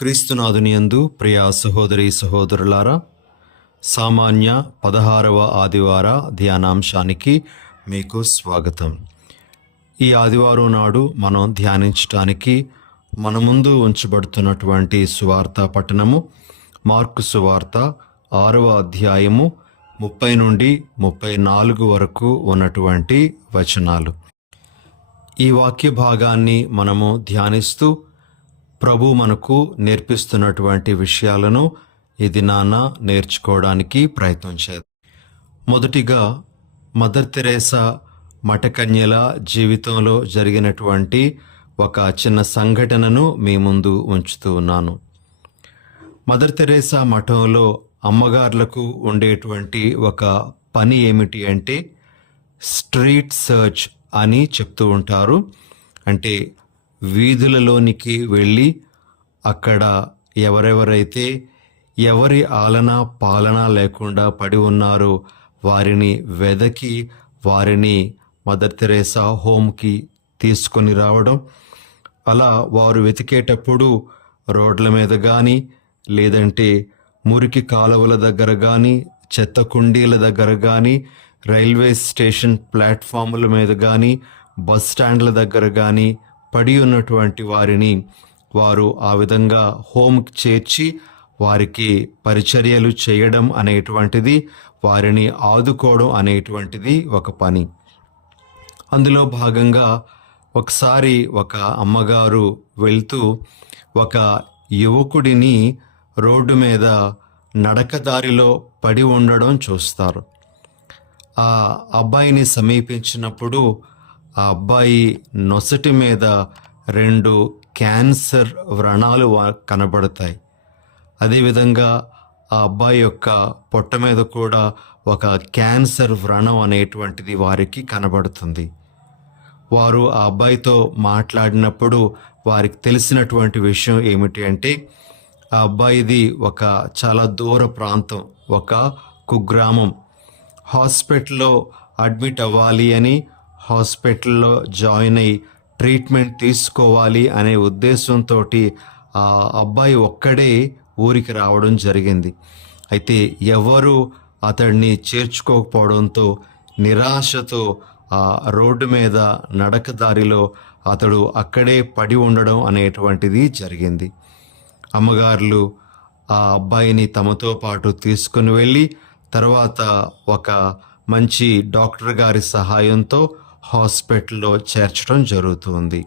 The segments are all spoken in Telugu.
క్రీస్తునాథునియందు ప్రియా సహోదరి సహోదరులారా సామాన్య పదహారవ ఆదివార ధ్యానాంశానికి మీకు స్వాగతం. ఈ ఆదివారం నాడు మనం ధ్యానించటానికి మన ముందు ఉంచబడుతున్నటువంటి సువార్త పట్టణము మార్కు సువార్త ఆరవ అధ్యాయము ముప్పై నుండి ముప్పై నాలుగు వరకు ఉన్నటువంటి వచనాలు. ఈ వాక్య భాగాన్ని మనము ధ్యానిస్తూ ప్రభు మనకు నేర్పిస్తున్నటువంటి విషయాలను ఈ దినాన నేర్చుకోవడానికి ప్రయత్నం చేద్దాం. మొదటిగా మదర్ తెరేసా మఠకన్యల జీవితంలో జరిగినటువంటి ఒక చిన్న సంఘటనను మీ ముందు ఉంచుతూ ఉన్నాను. మదర్ తెరేసా మఠంలో అమ్మగారులకు ఉండేటువంటి ఒక పని ఏమిటి అంటే స్ట్రీట్ సర్చ్ అని చెప్తూ ఉంటారు. అంటే వీధులలోనికి వెళ్ళి అక్కడ ఎవరెవరైతే ఎవరి ఆలన పాలన లేకుండా పడి ఉన్నారో వారిని వెదకి వారిని మదర్ తెరేసా హోమ్కి తీసుకొని రావడం. అలా వారు వెతికేటప్పుడు రోడ్ల మీద కానీ లేదంటే మురికి కాలువల దగ్గర కానీ చెత్త కుండీల దగ్గర కానీ రైల్వే స్టేషన్ ప్లాట్ఫాముల మీద కానీ బస్ స్టాండ్ల దగ్గర కానీ పడి ఉన్నటువంటి వారిని వారు ఆ విధంగా హోమ్కి చేర్చి వారికి పరిచర్యలు చేయడం అనేటువంటిది వారిని ఆదుకోవడం అనేటువంటిది ఒక పని. అందులో భాగంగా ఒకసారి ఒక అమ్మగారు వెళ్తూ ఒక యువకుడిని రోడ్డు మీద నడకదారిలో పడి ఉండడం చూస్తారు. ఆ అబ్బాయిని సమీపించినప్పుడు ఆ అబ్బాయి నొసటి మీద రెండు క్యాన్సర్ వ్రణాలు కనబడతాయి. అదేవిధంగా ఆ అబ్బాయి యొక్క పొట్ట మీద కూడా ఒక క్యాన్సర్ వ్రణం అనేటువంటిది వారికి కనబడుతుంది. వారు ఆ అబ్బాయితో మాట్లాడినప్పుడు వారికి తెలిసినటువంటి విషయం ఏమిటి అంటే ఆ అబ్బాయిది ఒక చాలా దూర ప్రాంతం ఒక కుగ్రామం. హాస్పిటల్లో అడ్మిట్ అవ్వాలి అని హాస్పిటల్లో జాయిన్ అయ్యి ట్రీట్మెంట్ తీసుకోవాలి అనే ఉద్దేశంతో ఆ అబ్బాయి ఒక్కడే ఊరికి రావడం జరిగింది. అయితే ఎవరు అతడిని చేర్చుకోకపోవడంతో నిరాశతో ఆ రోడ్డు మీద నడక దారిలో అతడు అక్కడే పడి ఉండడం అనేటువంటిది జరిగింది. అమ్మగారులు ఆ అబ్బాయిని తమతో పాటు తీసుకుని వెళ్ళి తర్వాత ఒక మంచి డాక్టర్ గారి సహాయంతో హాస్పిటల్లో చేర్చడం జరుగుతుంది.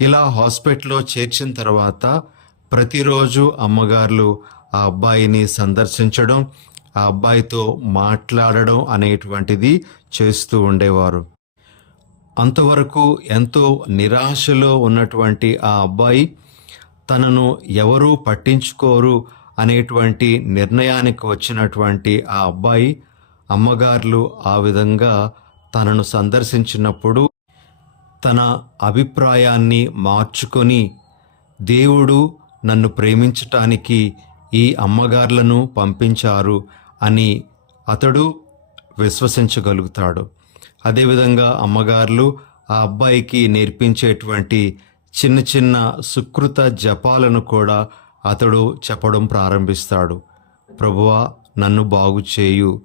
ఇలా హాస్పిటల్లో చేర్చిన తర్వాత ప్రతిరోజు అమ్మగారులు ఆ అబ్బాయిని సందర్శించడం ఆ అబ్బాయితో మాట్లాడడం అనేటువంటిది చేస్తూ ఉండేవారు. అంతవరకు ఎంతో నిరాశలో ఉన్నటువంటి ఆ అబ్బాయి తనను ఎవరూ పట్టించుకోరు అనేటువంటి నిర్ణయానికి వచ్చినటువంటి ఆ అబ్బాయి అమ్మగారులు ఆ విధంగా తనను సందర్శించినప్పుడు తన అభిప్రాయాన్ని మార్చుకొని దేవుడు నన్ను ప్రేమించటానికి ఈ అమ్మగారులను పంపించారు అని అతడు విశ్వసించగలుగుతాడు. అదేవిధంగా అమ్మగారులు ఆ అబ్బాయికి నేర్పించేటువంటి చిన్న చిన్న సుకృత జపాలను కూడా అతడు చెప్పడం ప్రారంభిస్తాడు. ప్రభువా నన్ను బాగు చేయు.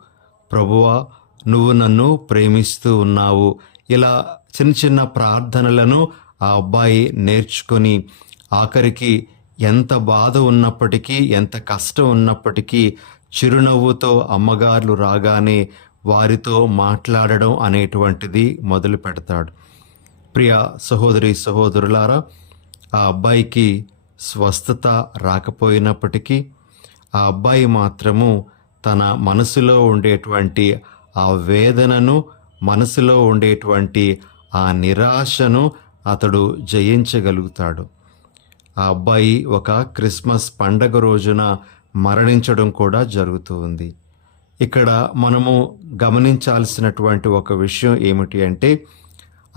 ప్రభువా నువ్వు నన్ను ప్రేమిస్తూ ఉన్నావు. ఇలా చిన్న చిన్న ప్రార్థనలను ఆ అబ్బాయి నేర్చుకొని ఆఖరికి ఎంత బాధ ఉన్నప్పటికీ ఎంత కష్టం ఉన్నప్పటికీ చిరునవ్వుతో అమ్మగారులు రాగానే వారితో మాట్లాడడం అనేటువంటిది మొదలు పెడతాడు. ప్రియ సహోదరి సహోదరులారా ఆ అబ్బాయికి స్వస్థత రాకపోయినప్పటికీ ఆ అబ్బాయి మాత్రము తన మనసులో ఉండేటువంటి ఆ వేదనను మనసులో ఉండేటువంటి ఆ నిరాశను అతడు జయించగలుగుతాడు. ఆ అబ్బాయి ఒక క్రిస్మస్ పండగ రోజున మరణించడం కూడా జరుగుతూ ఉంది. ఇక్కడ మనము గమనించాల్సినటువంటి ఒక విషయం ఏమిటి అంటే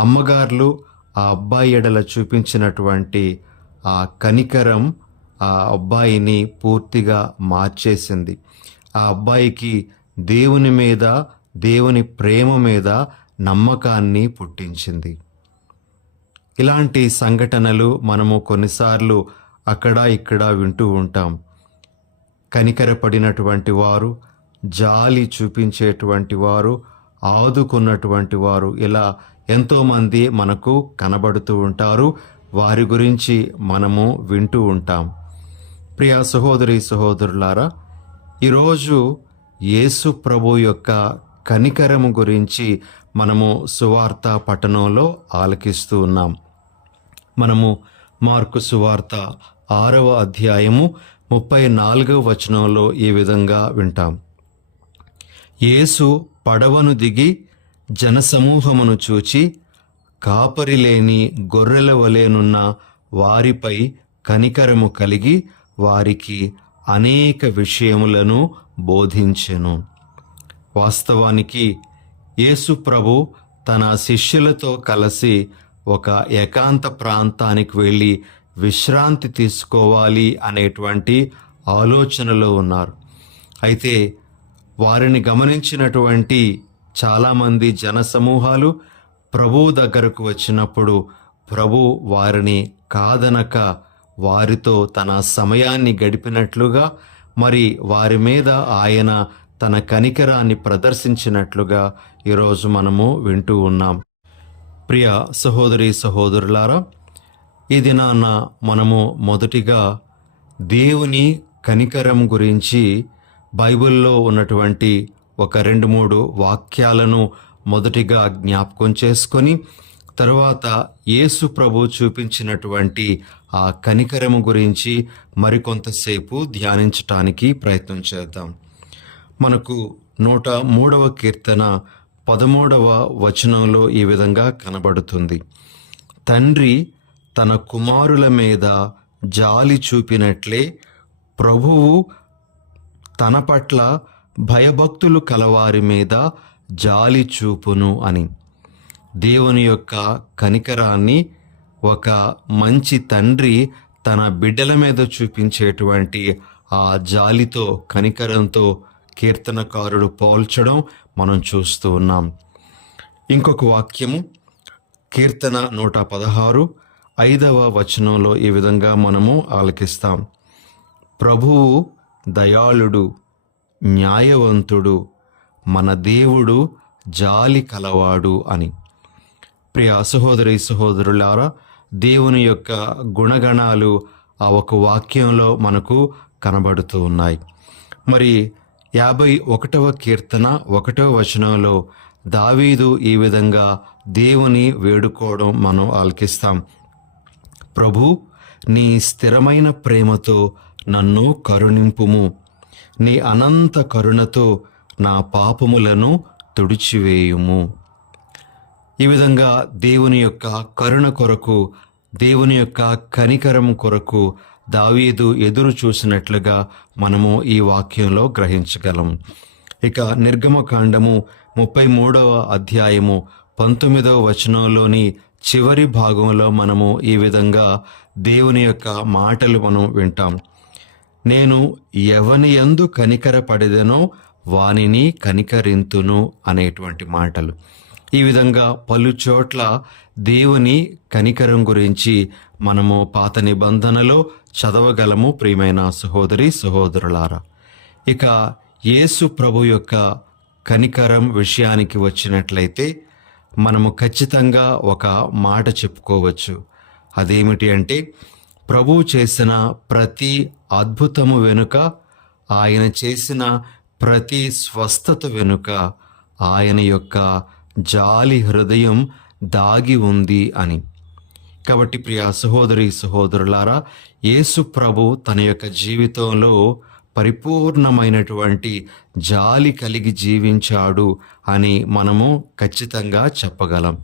అమ్మగారులు ఆ అబ్బాయి ఎడల చూపించినటువంటి ఆ కనికరం ఆ అబ్బాయిని పూర్తిగా మార్చేసింది. ఆ అబ్బాయికి దేవుని మీద దేవుని ప్రేమ మీద నమ్మకాన్ని పుట్టించింది. ఇలాంటి సంఘటనలు మనము కొన్నిసార్లు అక్కడ ఇక్కడ వింటూ ఉంటాం. కనికరపడినటువంటి వారు జాలి చూపించేటువంటి వారు ఆదుకున్నటువంటి వారు ఇలా ఎంతోమంది మనకు కనబడుతూ ఉంటారు. వారి గురించి మనము వింటూ ఉంటాం. ప్రియ సహోదరి సహోదరులారా ఈరోజు యేసు ప్రభు యొక్క కనికరము గురించి మనము సువార్త పట్టణంలో ఆలకిస్తూ ఉన్నాం. మనము మార్కు సువార్త ఆరవ అధ్యాయము ముప్పై నాలుగవ వచనంలో ఈ విధంగా వింటాం. యేసు పడవను దిగి జనసమూహమును చూచి కాపరి లేని గొర్రెల వలెనున్న వారిపై కనికరము కలిగి వారికి అనేక విషయములను బోధించెను. వాస్తవానికి యేసు ప్రభు తన శిష్యులతో కలిసి ఒక ఏకాంత ప్రాంతానికి వెళ్ళి విశ్రాంతి తీసుకోవాలి అనేటువంటి ఆలోచనలో ఉన్నారు. అయితే వారిని గమనించినటువంటి చాలామంది జన సమూహాలు ప్రభువు దగ్గరకు వచ్చినప్పుడు ప్రభు వారిని కాదనక వారితో తన సమయాన్ని గడిపినట్లుగా మరి వారి మీద ఆయన తన కనికరాన్ని ప్రదర్శించినట్లుగా ఈరోజు మనము వింటూ ఉన్నాం. ప్రియ సహోదరి సహోదరులారా ఈ దినాన మనము మొదటిగా దేవుని కనికరం గురించి బైబిల్లో ఉన్నటువంటి ఒక రెండు మూడు వాక్యాలను మొదటిగా జ్ఞాపకం చేసుకొని తరువాత యేసు ప్రభు చూపించినటువంటి ఆ కనికరము గురించి మరికొంతసేపు ధ్యానించటానికి ప్రయత్నం చేద్దాం. మనకు నూట మూడవ కీర్తన పదమూడవ వచనంలో ఈ విధంగా కనబడుతుంది. తండ్రి తన కుమారుల మీద జాలి చూపినట్లే ప్రభువు తన పట్ల భయభక్తులు కలవారి మీద జాలి చూపును అని. దేవుని యొక్క కనికరాన్ని ఒక మంచి తండ్రి తన బిడ్డల మీద చూపించేటువంటి ఆ జాలితో కనికరంతో కీర్తనకారుడు పోల్చడం మనం చూస్తూ ఉన్నాం. ఇంకొక వాక్యము కీర్తన నూట పదహారు ఐదవ వచనంలో ఈ విధంగా మనము ఆలకిస్తాం. ప్రభువు దయాళుడు న్యాయవంతుడు మన దేవుడు జాలి కలవాడు అని. ప్రియ సహోదరి సహోదరులారా దేవుని యొక్క గుణగణాలు ఆ ఒక వాక్యంలో మనకు కనబడుతూ ఉన్నాయి. మరి యాభై ఒకటవ కీర్తన ఒకటవ వచనంలో దావీదు ఈ విధంగా దేవుని వేడుకోవడం మనం ఆలకిస్తాం. ప్రభు నీ స్థిరమైన ప్రేమతో నన్ను కరుణింపుము. నీ అనంత కరుణతో నా పాపములను తుడిచివేయుము. ఈ విధంగా దేవుని యొక్క కరుణ కొరకు దేవుని యొక్క కనికరం కొరకు దావీదు ఎదురు చూసినట్లుగా మనము ఈ వాక్యంలో గ్రహించగలం. ఇక నిర్గమకాండము ముప్పై మూడవ అధ్యాయము పంతొమ్మిదవ వచనంలోని చివరి భాగంలో మనము ఈ విధంగా దేవుని యొక్క మాటలు మనం వింటాం. నేను ఎవని ఎందు కనికరపడేదనో వానిని కనికరింతును అనేటువంటి మాటలు. ఈ విధంగా పలు చోట్ల దేవుని కనికరం గురించి మనము పాత నిబంధనలో చదవగలము ప్రియమైన సహోదరి సహోదరులారా. ఇక యేసు ప్రభు యొక్క కనికరం విషయానికి వచ్చినట్లయితే మనము ఖచ్చితంగా ఒక మాట చెప్పుకోవచ్చు. అదేమిటి అంటే ప్రభు చేసిన ప్రతి అద్భుతము వెనుక ఆయన చేసిన ప్రతి స్వస్థత వెనుక ఆయన యొక్క జాలి హృదయం దాగి ఉంది అని. కాబట్టి ప్రియ సహోదరి సహోదరులారా యేసు ప్రభు తన యొక్క జీవితంలో పరిపూర్ణమైనటువంటి జాలి కలిగి జీవించాడు అని మనము ఖచ్చితంగా చెప్పగలం.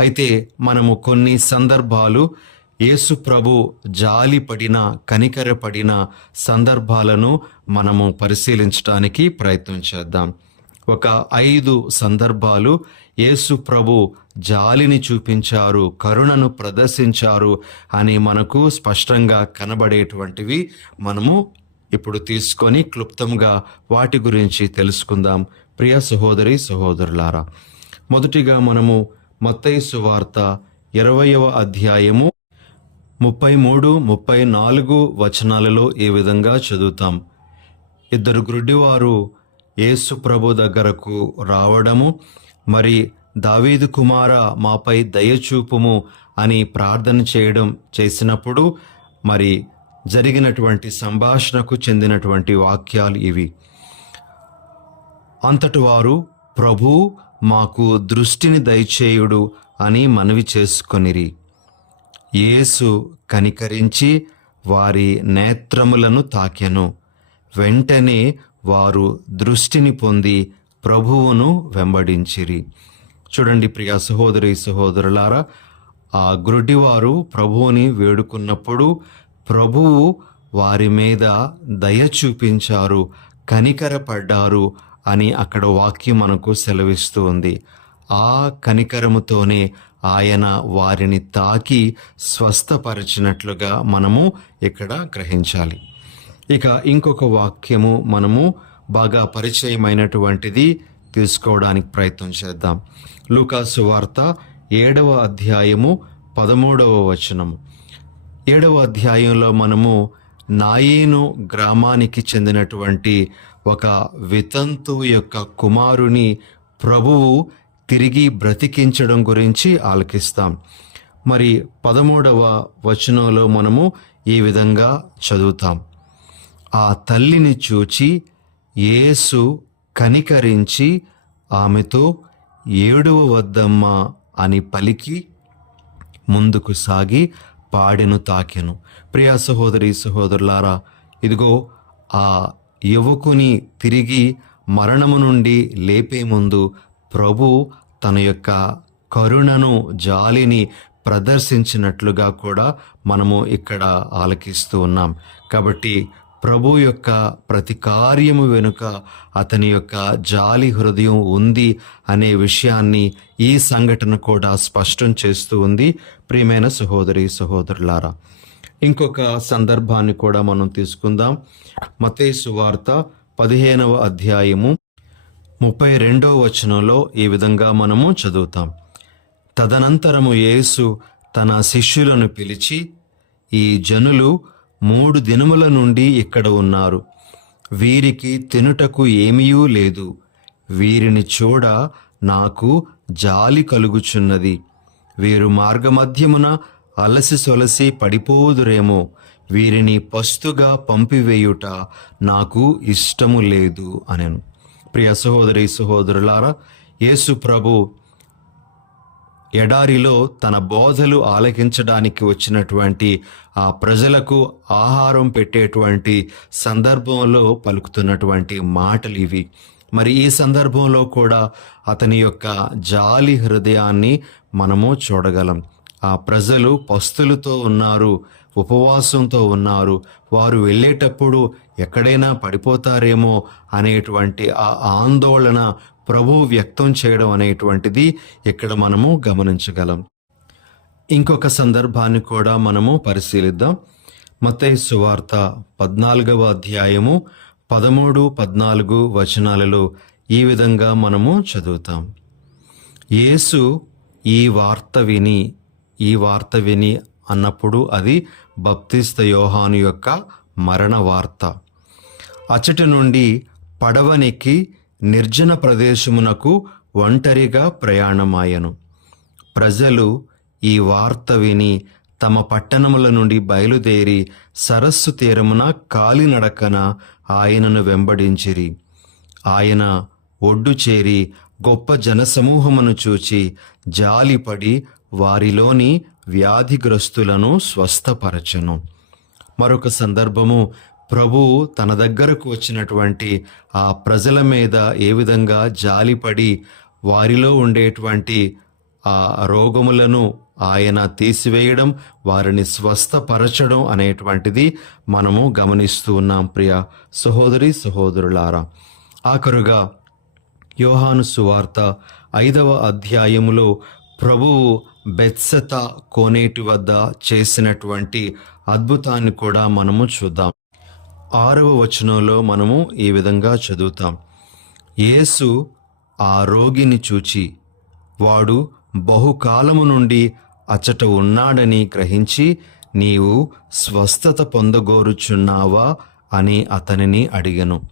అయితే మనము కొన్ని సందర్భాలు యేసు ప్రభు జాలి పడిన కనికరపడిన సందర్భాలను మనము పరిశీలించడానికి ప్రయత్నం చేద్దాం. ఒక ఐదు సందర్భాలు యేసు ప్రభు జాలిని చూపించారు కరుణను ప్రదర్శించారు అని మనకు స్పష్టంగా కనబడేటువంటివి మనము ఇప్పుడు తీసుకొని క్లుప్తంగా వాటి గురించి తెలుసుకుందాం. ప్రియ సహోదరి సహోదరులారా మొదటిగా మనము మత్తైసు వార్త ఇరవయవ అధ్యాయము ముప్పై మూడు ముప్పై నాలుగు వచనాలలో ఈ విధంగా చదువుతాం. ఇద్దరు గ్రుడ్డివారు యేసు ప్రభు దగ్గరకు రావడము మరి దావీదు కుమార మాపై దయచూపుము అని ప్రార్థన చేయడం చేసినప్పుడు మరి జరిగినటువంటి సంభాషణకు చెందినటువంటి వాక్యాలు ఇవి. అంతటి వారు ప్రభు మాకు దృష్టిని దయచేయుడు అని మనవి చేసుకొనిరి. యేసు కనికరించి వారి నేత్రములను తాకెను. వెంటనే వారు దృష్టిని పొంది ప్రభువును వెంబడించిరి. చూడండి ప్రియ సహోదరి సహోదరులారా ఆ గురుడివారు ప్రభువుని వేడుకున్నప్పుడు ప్రభువు వారి మీద దయ చూపించారు కనికరపడ్డారు అని అక్కడ వాక్యం మనకు సెలవిస్తూ ఉంది. ఆ కనికరముతోనే ఆయన వారిని తాకి స్వస్థపరిచినట్లుగా మనము ఇక్కడ గ్రహించాలి. ఇక ఇంకొక వాక్యము మనము బాగా పరిచయమైనటువంటిది తీసుకోవడానికి ప్రయత్నం చేద్దాం. లూకాసు వార్త ఏడవ అధ్యాయము పదమూడవ వచనము. ఏడవ అధ్యాయంలో మనము నాయేను గ్రామానికి చెందినటువంటి ఒక వితంతు యొక్క కుమారుని ప్రభువు తిరిగి బ్రతికించడం గురించి ఆలకిస్తాం. మరి పదమూడవ వచనంలో మనము ఈ విధంగా చదువుతాం. ఆ తల్లిని చూచి యేసు కనికరించి ఆమెతో ఏడవ వద్దమ్మా అని పలికి ముందుకు సాగి పాడెను తాకెను. ప్రియా సహోదరి సహోదరులారా ఇదిగో ఆ యువకుని తిరిగి మరణము నుండి లేపే ముందు ప్రభు తన యొక్క కరుణను జాలిని ప్రదర్శించినట్లుగా కూడా మనము ఇక్కడ ఆలకిస్తూ ఉన్నాం. కాబట్టి ప్రభు యొక్క ప్రతి కార్యము వెనుక అతని యొక్క జాలి హృదయం ఉంది అనే విషయాన్ని ఈ సంఘటన కూడా స్పష్టం చేస్తూ ఉంది. ప్రియమైన సహోదరి సహోదరులారా ఇంకొక సందర్భాన్ని కూడా మనం తీసుకుందాం. మతేసు వార్త పదిహేనవ అధ్యాయము ముప్పై రెండవ వచనంలో ఈ విధంగా మనము చదువుతాం. తదనంతరము యేసు తన శిష్యులను పిలిచి ఈ జనులు మూడు దినముల నుండి ఇక్కడ ఉన్నారు. వీరికి తినుటకు ఏమీయూ లేదు. వీరిని చూడ నాకు జాలి కలుగుచున్నది. వీరు మార్గమధ్యమున అలసి సొలసి పడిపోదురేమో. వీరిని పస్తుగా పంపివేయుట నాకు ఇష్టము లేదు అనెను. ప్రియ సహోదరి సహోదరులారా యేసు ప్రభు ఎడారిలో తన బోధలు ఆలకించడానికి వచ్చినటువంటి ఆ ప్రజలకు ఆహారం పెట్టేటువంటి సందర్భంలో పలుకుతున్నటువంటి మాటలు ఇవి. మరి ఈ సందర్భంలో కూడా అతని యొక్క జాలి హృదయాన్ని మనము చూడగలం. ఆ ప్రజలు పస్తులతో ఉన్నారు ఉపవాసంతో ఉన్నారు. వారు వెళ్ళేటప్పుడు ఎక్కడైనా పడిపోతారేమో అనేటువంటి ఆ ఆందోళన ప్రభువు వ్యక్తం చేయడం అనేటువంటిది ఇక్కడ మనము గమనించగలం. ఇంకొక సందర్భాన్ని కూడా మనము పరిశీలిద్దాం. మత్తయి సువార్త పద్నాలుగవ అధ్యాయము పదమూడు పద్నాలుగు వచనాలలో ఈ విధంగా మనము చదువుతాం. యేసు ఈ వార్త విని ఈ వార్త విని అన్నప్పుడు అది బప్తిస్త యోహాను యొక్క మరణ వార్త. అచటి నుండి పడవనికి నిర్జన ప్రదేశమునకు ఒంటరిగా ప్రయాణమాయను. ప్రజలు ఈ వార్త విని తమ పట్టణముల నుండి బయలుదేరి సరస్సు తీరమున కాలినడకన ఆయనను వెంబడించిరి. ఆయన ఒడ్డు చేరి గొప్ప జనసమూహమును చూచి జాలిపడి వారిలోని వ్యాధిగ్రస్తులను స్వస్థపరచను. మరొక సందర్భము ప్రభువు తన దగ్గరకు వచ్చినటువంటి ఆ ప్రజల మీద ఏ విధంగా జాలిపడి వారిలో ఉండేటువంటి ఆ రోగములను ఆయన తీసివేయడం వారిని స్వస్థపరచడం అనేటువంటిది మనము గమనిస్తూ ఉన్నాం ప్రియ సహోదరి సహోదరులారా. ఆఖరుగా యోహాను సువార్త ఐదవ అధ్యాయములో ప్రభువు బెత్సత కోనేటి వద్ద చేసినటువంటి అద్భుతాన్ని కూడా మనము చూద్దాం. ఆరవ వచనంలో మనము ఈ విధంగా చదువుతాం. యేసు ఆ రోగిని చూచి వాడు బహుకాలము నుండి అచ్చట ఉన్నాడని గ్రహించి నీవు స్వస్థత పొందగోరుచున్నావా? అని అతనిని అడిగను.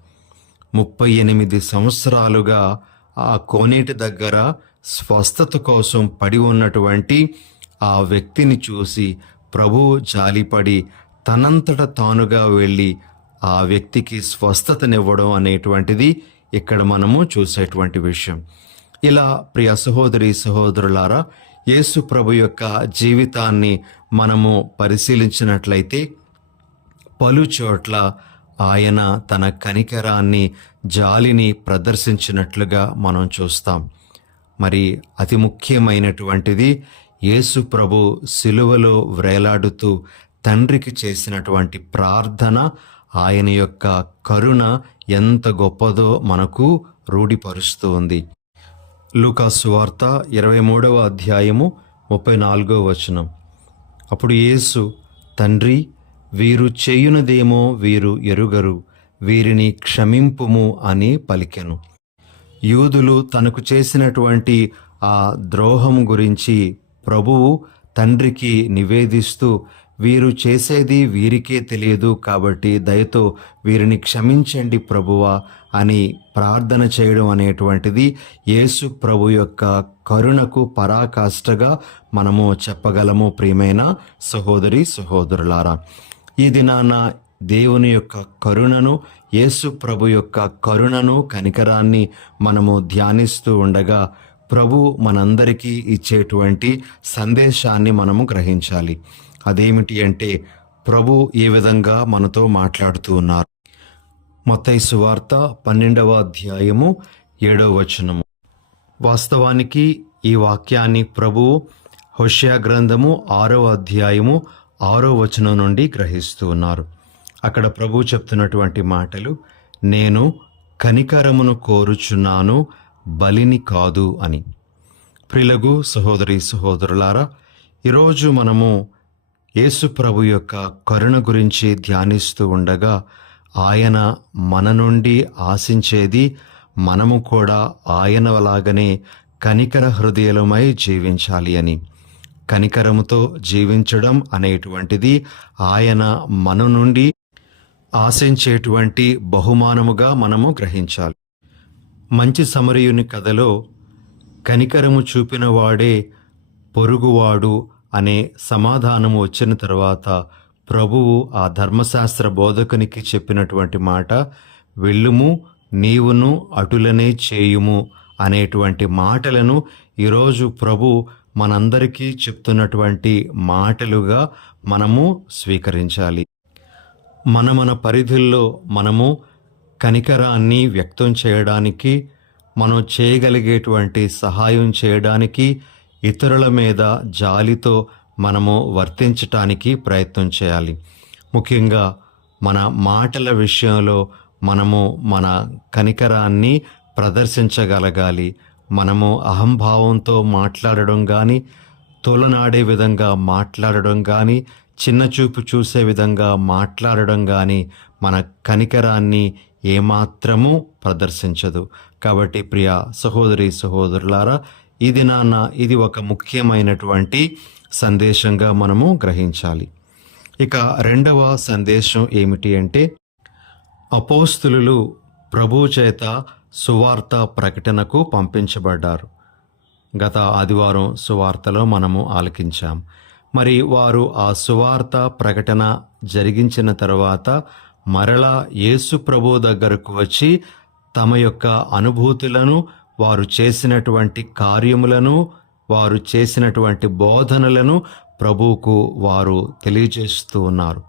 ముప్పై ఎనిమిది సంవత్సరాలుగా ఆ కోనేటి దగ్గర స్వస్థత కోసం పడి ఉన్నటువంటి ఆ వ్యక్తిని చూసి ప్రభువు జాలిపడి తనంతట తానుగా వెళ్ళి ఆ వ్యక్తికి స్వస్థతనివ్వడం అనేటువంటిది ఇక్కడ మనము చూసేటువంటి విషయం. ఇలా ప్రియ సహోదరి సహోదరులారా యేసు ప్రభు యొక్క జీవితాన్ని మనము పరిశీలించినట్లయితే పలు చోట్ల ఆయన తన కనికరాన్ని జాలిని ప్రదర్శించినట్లుగా మనం చూస్తాం. మరి అతి ముఖ్యమైనటువంటిది యేసు ప్రభు సిలువలో వ్రేలాడుతూ తండ్రికి చేసినటువంటి ప్రార్థన ఆయన యొక్క కరుణ ఎంత గొప్పదో మనకు రూఢిపరుస్తుంది. లూకాసు వార్త ఇరవై మూడవ అధ్యాయము ముప్పై నాలుగో వచనం. అప్పుడు యేసు తండ్రి వీరు చేయునదేమో వీరు ఎరుగరు వీరిని క్షమింపుము అని పలికెను. యూదులు తనకు చేసినటువంటి ఆ ద్రోహం గురించి ప్రభువు తండ్రికి నివేదిస్తూ వీరు చేసేది వీరికే తెలియదు కాబట్టి దయతో వీరిని క్షమించండి ప్రభువా అని ప్రార్థన చేయడం అనేటువంటిది యేసు ప్రభు యొక్క కరుణకు పరాకాష్ఠగా మనము చెప్పగలము ప్రియమైన సహోదరి సహోదరులారా. ఈ దినాన దేవుని యొక్క కరుణను యేసు ప్రభు యొక్క కరుణను కనికరాన్ని మనము ధ్యానిస్తూ ఉండగా ప్రభు మనందరికీ ఇచ్చేటువంటి సందేశాన్ని మనము గ్రహించాలి. అదేమిటి అంటే ప్రభు ఈ విధంగా మనతో మాట్లాడుతూ ఉన్నారు. మొత్తయి సువార్త పన్నెండవ అధ్యాయము ఏడవ వచనము. వాస్తవానికి ఈ వాక్యాన్ని ప్రభు హోషయా గ్రంథము ఆరవ అధ్యాయము ఆరో వచనం నుండి గ్రహిస్తూ ఉన్నారు. అక్కడ ప్రభు చెప్తున్నటువంటి మాటలు నేను కనికరమును కోరుచున్నాను బలిని కాదు అని. ప్రిలగు సహోదరి సహోదరులారా ఈరోజు మనము యేసు ప్రభు యొక్క కరుణ గురించి ధ్యానిస్తూ ఉండగా ఆయన మన నుండి ఆశించేది మనము కూడా ఆయనలాగనే కనికర హృదయలమై జీవించాలి అని. కనికరముతో జీవించడం అనేటువంటిది ఆయన మన నుండి ఆశించేటువంటి బహుమానముగా మనము గ్రహించాలి. మంచి సమరయుని కథలో కనికరము చూపిన వాడే పొరుగువాడు అనే సమాధానము వచ్చిన తర్వాత ప్రభువు ఆ ధర్మశాస్త్ర బోధకునికి చెప్పినటువంటి మాట వెళ్ళుము నీవును అటులనే చేయుము అనేటువంటి మాటలను ఈరోజు ప్రభు మనందరికీ చెప్తున్నటువంటి మాటలుగా మనము స్వీకరించాలి. మన మన పరిధుల్లో మనము కనికరాన్ని వ్యక్తం చేయడానికి మనం చేయగలిగేటువంటి సహాయం చేయడానికి ఇతరుల మీద జాలితో మనము వర్తించటానికి ప్రయత్నం చేయాలి. ముఖ్యంగా మన మాటల విషయంలో మనము మన కనికరాన్ని ప్రదర్శించగలగాలి. మనము అహంభావంతో మాట్లాడడం కానీ తోలనాడే విధంగా మాట్లాడడం కానీ చిన్న చూపు చూసే విధంగా మాట్లాడడం కానీ మన కనికరాన్ని ఏమాత్రము ప్రదర్శించదు. కాబట్టి ప్రియ సహోదరి సహోదరులారా ఇది నాన్న ఇది ఒక ముఖ్యమైనటువంటి సందేశంగా మనము గ్రహించాలి. ఇక రెండవ సందేశం ఏమిటి అంటే అపోస్తులు ప్రభు చేత సువార్త ప్రకటనకు పంపించబడ్డారు. గత ఆదివారం సువార్తలో మనము ఆలకించాం. మరి వారు ఆ సువార్త ప్రకటన జరిగించిన తర్వాత మరలా యేసు ప్రభు దగ్గరకు వచ్చి తమ యొక్క అనుభూతులను వారు చేసినటువంటి కార్యములను వారు చేసినటువంటి బోధనలను ప్రభువుకు వారు తెలియజేస్తూ ఉన్నారు.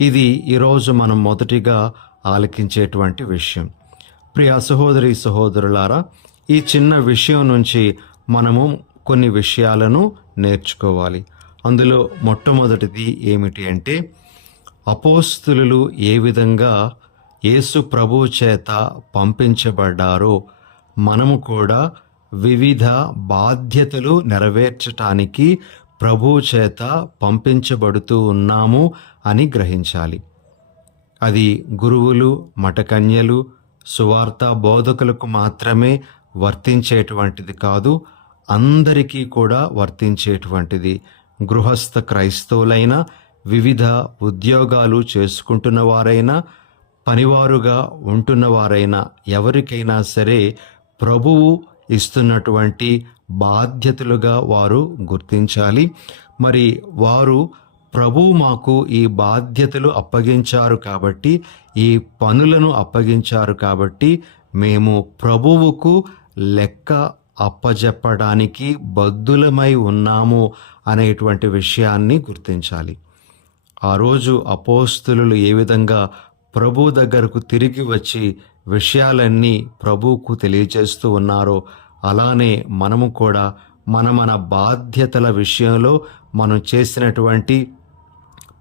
ఇది ఈరోజు మనం మొదటిగా ఆలకించేటువంటి విషయం. ప్రియ సహోదరి సహోదరులారా ఈ చిన్న విషయం నుంచి మనము కొన్ని విషయాలను నేర్చుకోవాలి. అందులో మొట్టమొదటిది ఏమిటి అంటే అపోస్తులు ఏ విధంగా యేసు ప్రభువు చేత పంపించబడ్డారో మనము కూడా వివిధ బాధ్యతలు నెరవేర్చటానికి ప్రభు చేత పంపించబడుతూ ఉన్నాము అని గ్రహించాలి. అది గురువులు మఠకన్యలు సువార్త బోధకులకు మాత్రమే వర్తించేటువంటిది కాదు అందరికీ కూడా వర్తించేటువంటిది. గృహస్థ క్రైస్తవులైన వివిధ ఉద్యోగాలు చేసుకుంటున్న వారైనా పనివారుగా ఉంటున్నవారైనా ఎవరికైనా సరే ప్రభువు ఇస్తున్నటువంటి బాధ్యతలుగా వారు గుర్తించాలి. మరి వారు ప్రభువు మాకు ఈ బాధ్యతలు అప్పగించారు కాబట్టి ఈ పనులను అప్పగించారు కాబట్టి మేము ప్రభువుకు లెక్క అప్పజెప్పడానికి బద్దులమై ఉన్నాము అనేటువంటి విషయాన్ని గుర్తించాలి. ఆ రోజు అపోస్తులు ఏ విధంగా ప్రభు దగ్గరకు తిరిగి వచ్చి విషయాలన్నీ ప్రభువుకు తెలియజేస్తూ ఉన్నారో అలానే మనము కూడా మన మన బాధ్యతల విషయంలో మనం చేసినటువంటి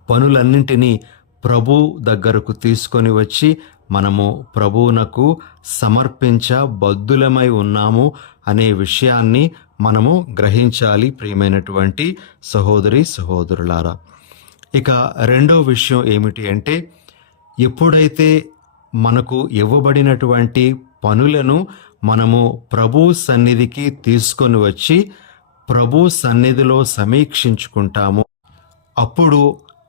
పనులన్నింటినీ ప్రభు దగ్గరకు తీసుకొని వచ్చి మనము ప్రభువునకు సమర్పించ బద్దులమై ఉన్నాము అనే విషయాన్ని మనము గ్రహించాలి ప్రియమైనటువంటి సహోదరి సహోదరులారా. ఇక రెండో విషయం ఏమిటి అంటే ఎప్పుడైతే మనకు ఇవ్వబడినటువంటి పనులను మనము ప్రభు సన్నిధికి తీసుకొని వచ్చి ప్రభు సన్నిధిలో సమీక్షించుకుంటాము అప్పుడు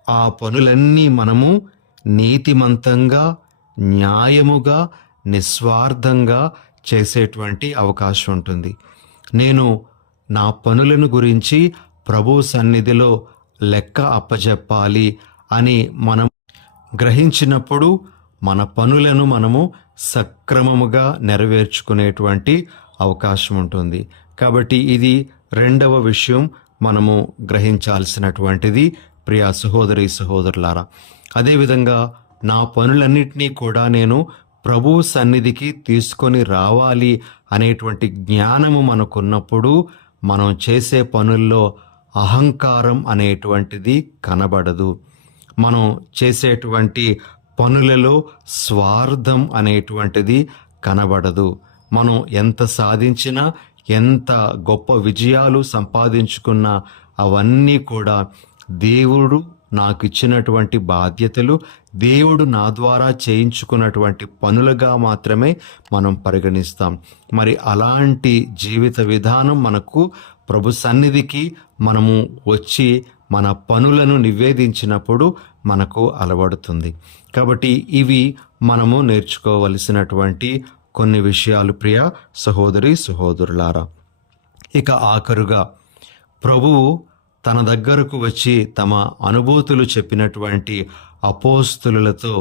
ఆ పనులన్నీ మనము నీతిమంతంగా న్యాయముగా నిస్వార్థంగా చేసేటువంటి అవకాశం ఉంటుంది. నేను నా పనులను గురించి ప్రభు సన్నిధిలో లెక్క అప్పజెప్పాలి అని మనం గ్రహించినప్పుడు మన పనులను మనము సక్రమముగా నెరవేర్చుకునేటువంటి అవకాశం ఉంటుంది. కాబట్టి ఇది రెండవ విషయం మనము గ్రహించాల్సినటువంటిది. ప్రియా సహోదరి సహోదరులారా అదేవిధంగా నా పనులన్నింటినీ కూడా నేను ప్రభు సన్నిధికి తీసుకొని రావాలి అనేటువంటి జ్ఞానము మనకున్నప్పుడు మనం చేసే పనుల్లో అహంకారం అనేటువంటిది కనబడదు. మనం చేసేటువంటి పనులలో స్వార్థం అనేటువంటిది కనబడదు. మనం ఎంత సాధించినా ఎంత గొప్ప విజయాలు సంపాదించుకున్నా అవన్నీ కూడా దేవుడు నాకు ఇచ్చినటువంటి బాధ్యతలు దేవుడు నా ద్వారా చేయించుకున్నటువంటి పనులుగా మాత్రమే మనం పరిగణిస్తాం. మరి అలాంటి జీవిత విధానం మనకు ప్రభు సన్నిధికి మనము వచ్చి మన పనులను నివేదించినప్పుడు మనకు అలవడుతుంది. కాబట్టి ఇవి మనము నేర్చుకోవలసినటువంటి కొన్ని విషయాలు ప్రియ సహోదరి సహోదరులారా. ఇక ఆఖరుగా ప్రభువు తన దగ్గరకు వచ్చి తమ అనుభూతులు చెప్పినటువంటి అపోస్తులతో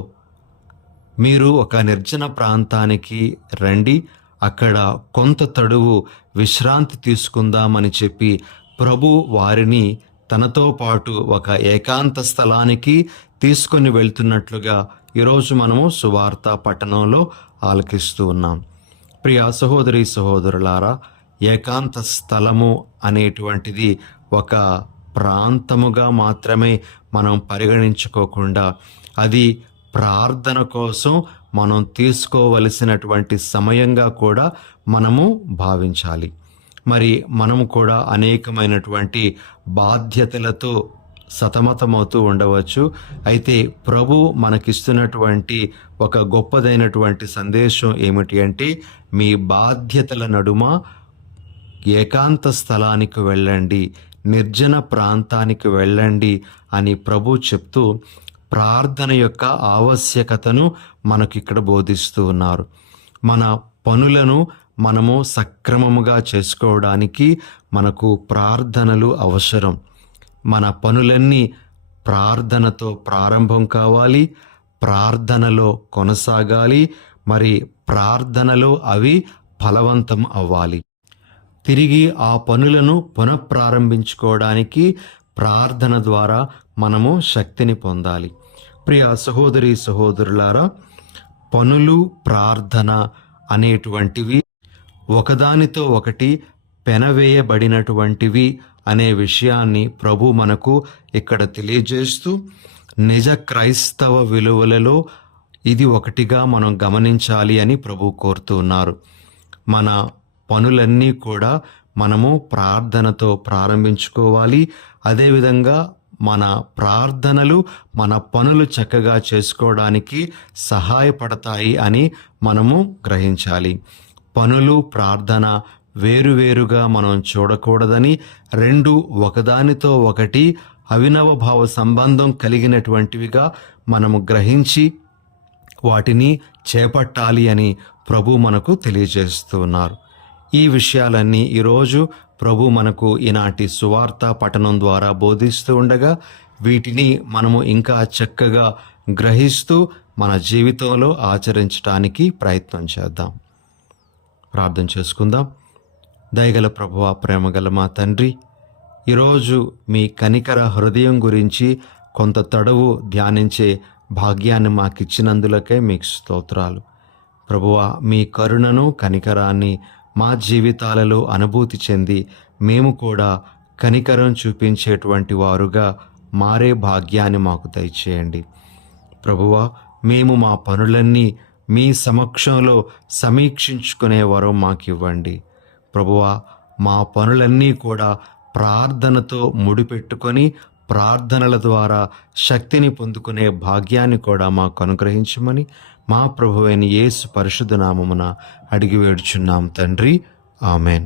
మీరు ఒక నిర్జన ప్రాంతానికి రండి అక్కడ కొంత తడువు విశ్రాంతి తీసుకుందామని చెప్పి ప్రభు వారిని తనతో పాటు ఒక ఏకాంత స్థలానికి తీసుకొని వెళ్తున్నట్లుగా ఈరోజు మనము సువార్త పట్టణంలో ఆలకిస్తూ ఉన్నాం. ప్రియ సహోదరి సహోదరులారా ఏకాంత స్థలము అనేటువంటిది ఒక ప్రాంతముగా మాత్రమే మనం పరిగణించుకోకుండా అది ప్రార్థన కోసం మనం తీసుకోవలసినటువంటి సమయంగా కూడా మనము భావించాలి. మరి మనము కూడా అనేకమైనటువంటి బాధ్యతలతో సతమతమవుతూ ఉండవచ్చు. అయితే ప్రభు మనకిస్తున్నటువంటి ఒక గొప్పదైనటువంటి సందేశం ఏమిటి అంటే మీ బాధ్యతల నడుమ ఏకాంత స్థలానికి వెళ్ళండి నిర్జన ప్రాంతానికి వెళ్ళండి అని ప్రభు చెప్తూ ప్రార్థన యొక్క ఆవశ్యకతను మనకి ఇక్కడ బోధిస్తూ ఉన్నారు. మన పనులను మనము సక్రమముగా చేసుకోవడానికి మనకు ప్రార్థనలు అవసరం. మన పనులన్నీ ప్రార్థనతో ప్రారంభం కావాలి. ప్రార్థనలో కొనసాగాలి. మరి ప్రార్థనలో అవి ఫలవంతం అవ్వాలి. తిరిగి ఆ పనులను పునఃప్రారంభించుకోవడానికి ప్రార్థన ద్వారా మనము శక్తిని పొందాలి. ప్రియ సహోదరి సహోదరులారా పనులు ప్రార్థన అనేటువంటివి ఒకదానితో ఒకటి పెనవేయబడినటువంటివి అనే విషయాన్ని ప్రభు మనకు ఇక్కడ తెలియజేస్తూ నిజ క్రైస్తవ విలువలలో ఇది ఒకటిగా మనం గమనించాలి అని ప్రభు కోరుతున్నారు మన పనులన్నీ కూడా మనము ప్రార్థనతో ప్రారంభించుకోవాలి. అదేవిధంగా మన ప్రార్థనలు మన పనులు చక్కగా చేసుకోవడానికి సహాయపడతాయి అని మనము గ్రహించాలి. పనులు ప్రార్థన వేరువేరుగా మనం చూడకూడదని రెండు ఒకదానితో ఒకటి అవినవ భావ సంబంధం కలిగినటువంటివిగా మనము గ్రహించి వాటిని చేపట్టాలి అని ప్రభు మనకు తెలియజేస్తున్నారు ఈ విషయాలన్నీ ఈరోజు ప్రభు మనకు ఈనాటి సువార్త పఠనం ద్వారా బోధిస్తూ ఉండగా వీటిని మనము ఇంకా చక్కగా గ్రహిస్తూ మన జీవితంలో ఆచరించడానికి ప్రయత్నం చేద్దాం. ప్రార్థన చేసుకుందాం. దయగల ప్రభువ ప్రేమగల మా తండ్రి ఈరోజు మీ కనికర హృదయం గురించి కొంత తడవు ధ్యానించే భాగ్యాన్ని మాకిచ్చినందులకే మీకు స్తోత్రాలు. ప్రభువ మీ కరుణను కనికరాన్ని మా జీవితాలలో అనుభూతి చెంది మేము కూడా కనికరం చూపించేటువంటి వారుగా మారే భాగ్యాన్ని మాకు దయచేయండి. ప్రభువా మేము మా పనులన్నీ మీ సమక్షంలో సమీక్షించుకునే వరం మాకు ఇవ్వండి ప్రభువా మా పనులన్నీ కూడా ప్రార్థనతో ముడిపెట్టుకొని ప్రార్థనల ద్వారా శక్తిని పొందుకునే భాగ్యాన్ని కూడా మాకు అనుగ్రహించమని మా ప్రభువైన యేసు పరిశుద్ధ నామమున అడిగి వేడుచున్నాం తండ్రి. ఆమెన్.